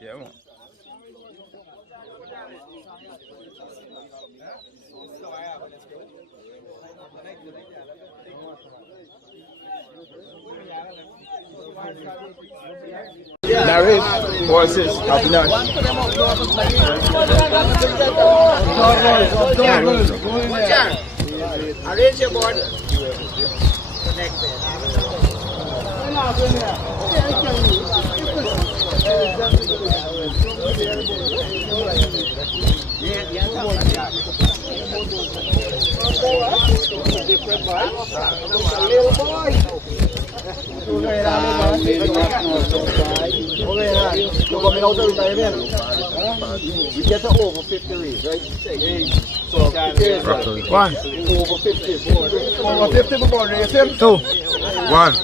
Yeah, man. NARESH versus AVINASH. Arrange your board. We get over 50 rates, right? So, One. over 50. Over 50 before racing. 2. 1.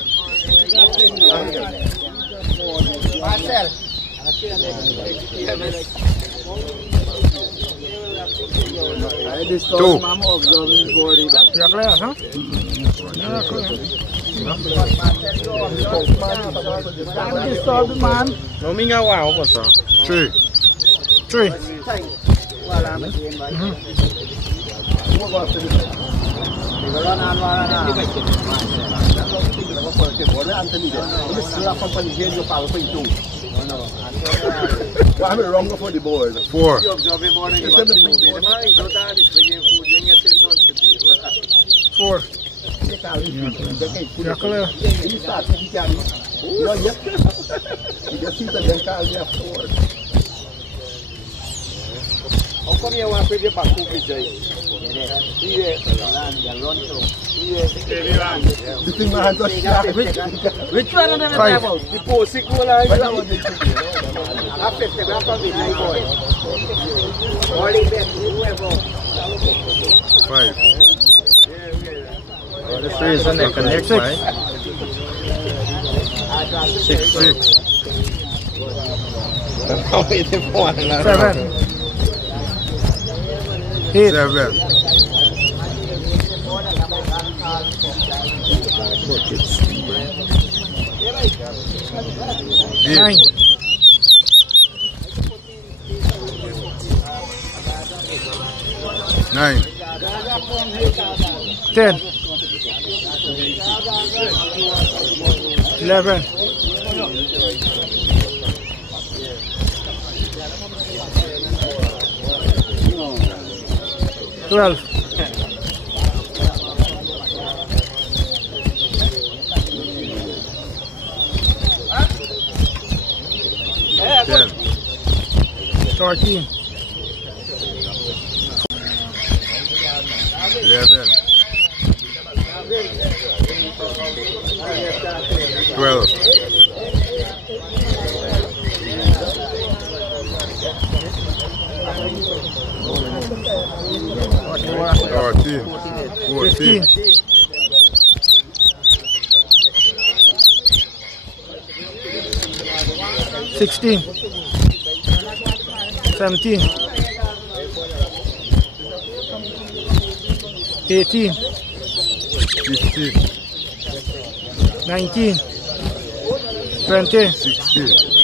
Marcel. Two. Mama observing his body. Yeah, clear, huh? Man. No, me nga wow, what's that? 3. 3. I'm wrong for the board. 4. 4. Yeah, clear. How come you want to play back to the Jay? Which one of them is about? The post cola. After the grandpa with my boy. Only that whoever. 5. Oh, the 3 is the neck and neck, right? 6. 7. 8. 7. 9. 9. 10. 11. 12. 10. 13. 11. 12. 14. 15. 16. 17. 18. 15. 19. 20. 16.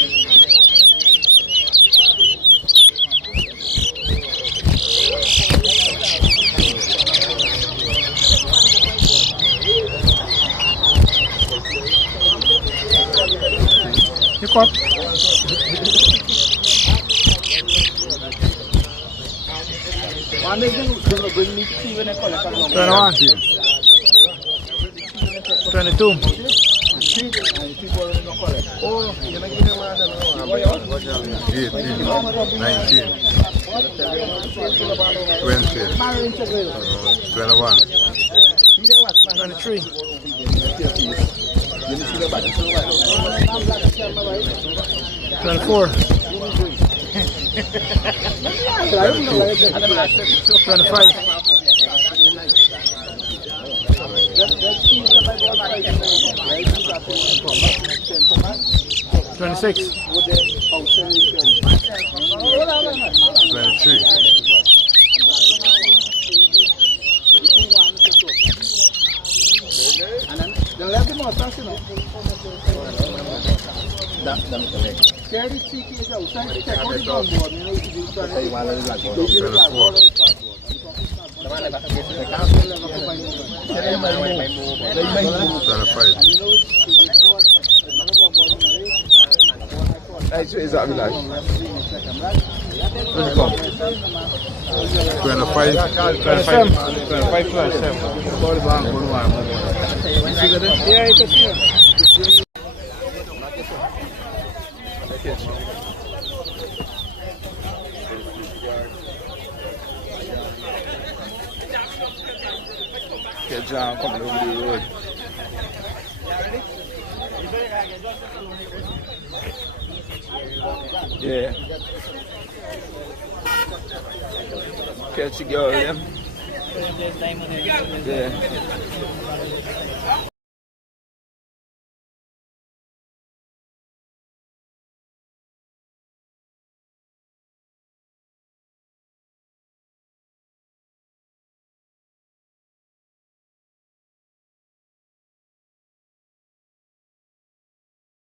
21. 22. 18. 19. 20. 21. 23. 24. 25. 26. 23. carry 3 kg outside, check out the gun board. You know, if you try to take one of the black board. Is that AVINASH? Let's go. 25 flash 7. Yeah, you can see it. Get John coming over the road. Yeah. Catch a girl, yeah. Yeah.